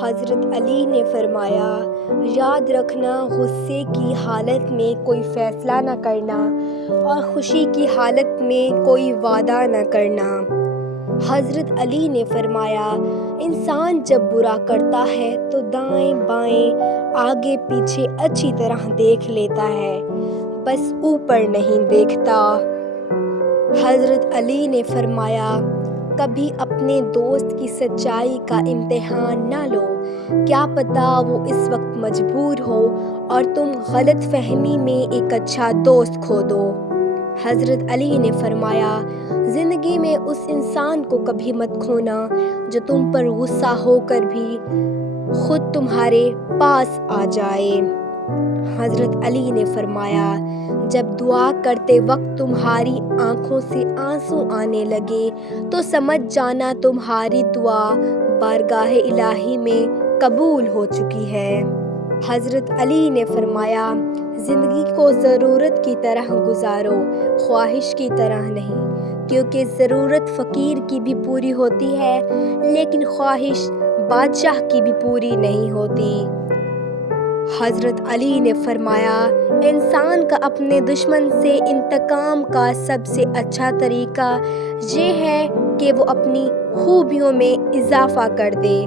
حضرت علی نے فرمایا، یاد رکھنا غصے کی حالت میں کوئی فیصلہ نہ کرنا اور خوشی کی حالت میں کوئی وعدہ نہ کرنا۔ حضرت علی نے فرمایا، انسان جب برا کرتا ہے تو دائیں بائیں آگے پیچھے اچھی طرح دیکھ لیتا ہے، بس اوپر نہیں دیکھتا۔ حضرت علی نے فرمایا، کبھی اپنے دوست کی سچائی کا امتحان نہ لو، کیا پتہ وہ اس وقت مجبور ہو اور تم غلط فہمی میں ایک اچھا دوست کھو دو۔ حضرت علی نے فرمایا، زندگی میں اس انسان کو کبھی مت کھونا جو تم پر غصہ ہو کر بھی خود تمہارے پاس آ جائے۔ حضرت علی نے فرمایا، جب دعا کرتے وقت تمہاری آنکھوں سے آنسو آنے لگے تو سمجھ جانا تمہاری دعا بارگاہ الہی میں قبول ہو چکی ہے۔ حضرت علی نے فرمایا، زندگی کو ضرورت کی طرح گزارو، خواہش کی طرح نہیں، کیونکہ ضرورت فقیر کی بھی پوری ہوتی ہے لیکن خواہش بادشاہ کی بھی پوری نہیں ہوتی۔ حضرت علی نے فرمایا، انسان کا اپنے دشمن سے انتقام کا سب سے اچھا طریقہ یہ ہے کہ وہ اپنی خوبیوں میں اضافہ کر دے۔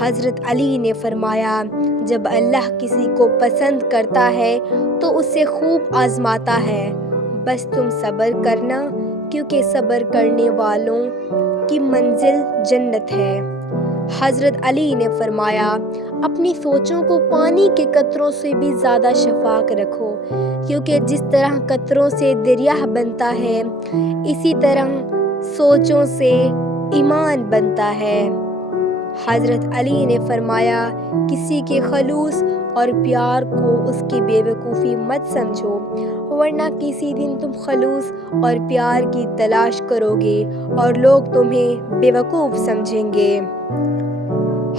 حضرت علی نے فرمایا، جب اللہ کسی کو پسند کرتا ہے تو اسے خوب آزماتا ہے، بس تم صبر کرنا، کیونکہ صبر کرنے والوں کی منزل جنت ہے۔ حضرت علی نے فرمایا، اپنی سوچوں کو پانی کے قطروں سے بھی زیادہ شفاف رکھو، کیونکہ جس طرح قطروں سے دریا بنتا ہے اسی طرح سوچوں سے ایمان بنتا ہے۔ حضرت علی نے فرمایا، کسی کے خلوص اور پیار کو اس کی بے وقوفی مت سمجھو، ورنہ کسی دن تم خلوص اور پیار کی تلاش کرو گے اور لوگ تمہیں بے وقوف سمجھیں گے۔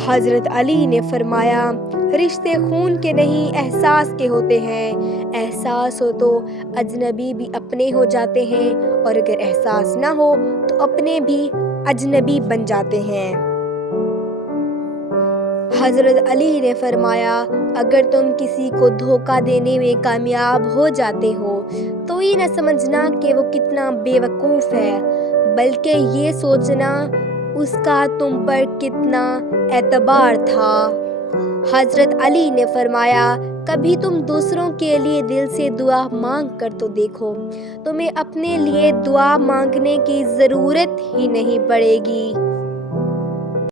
حضرت علی نے فرمایا، رشتے خون کے نہیں احساس کے ہوتے ہیں، احساس ہو تو اجنبی بھی اپنے ہو جاتے ہیں اور اگر احساس نہ ہو تو اپنے بھی اجنبی بن جاتے ہیں۔ حضرت علی نے فرمایا، اگر تم کسی کو دھوکہ دینے میں کامیاب ہو جاتے ہو تو یہ نہ سمجھنا کہ وہ کتنا بے وقوف ہے، بلکہ یہ سوچنا اس کا تم پر کتنا اعتبار تھا۔ حضرت علی نے فرمایا، کبھی تم دوسروں کے لیے دل سے دعا مانگ کر تو دیکھو، تمہیں اپنے لیے دعا مانگنے کی ضرورت ہی نہیں پڑے گی۔